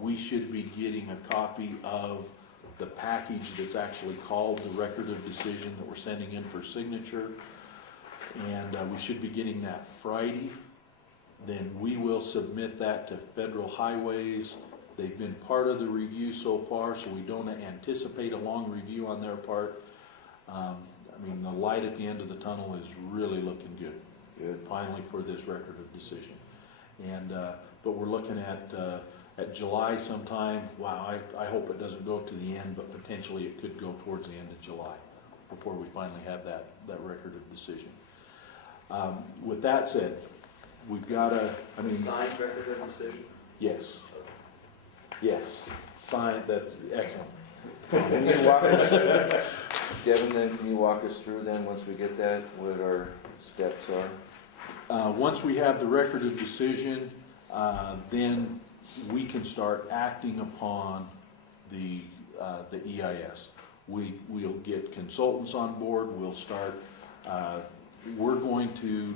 we should be getting a copy of the package that's actually called the Record of Decision that we're sending in for signature. And we should be getting that Friday. Then we will submit that to Federal Highways. They've been part of the review so far, so we don't anticipate a long review on their part. I mean, the light at the end of the tunnel is really looking good. Good. Finally, for this Record of Decision. And but we're looking at July sometime. Wow, I hope it doesn't go to the end, but potentially it could go towards the end of July before we finally have that Record of Decision. With that said, we've got signed Record of Decision? Yes. Yes. Signed, that's excellent. Can you walk us through, Devin, then can you walk us through then, once we get that, what our steps are? Once we have the Record of Decision, then we can start acting upon the EIS. We'll get consultants on board. We'll start. We're going to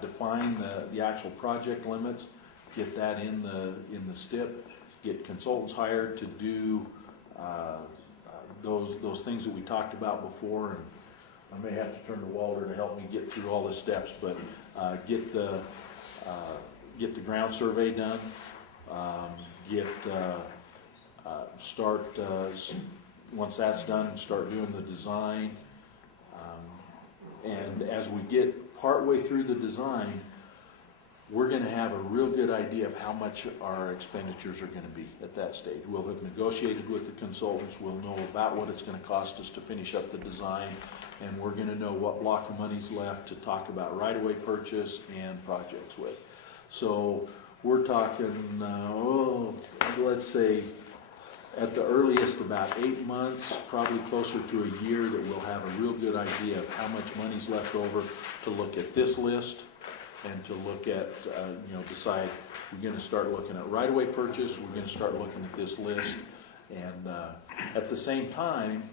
define the actual project limits, get that in the STIP, get consultants hired to do those things that we talked about before. And I may have to turn to Walter to help me get through all the steps, but get the ground survey done, once that's done, start doing the design. And as we get partway through the design, we're going to have a real good idea of how much our expenditures are going to be at that stage. We'll have negotiated with the consultants. We'll know about what it's going to cost us to finish up the design, and we're going to know what block of money's left to talk about right-of-way purchase and projects with. So we're talking, let's say, at the earliest about 8 months, probably closer to a year, that we'll have a real good idea of how much money's left over to look at this list and to look at, decide we're going to start looking at right-of-way purchase, we're going to start looking at this list, and at the same time,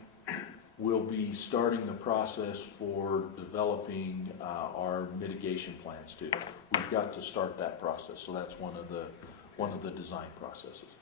we'll be starting the process for developing our mitigation plans too. We've got to start that process, so that's one of the design processes.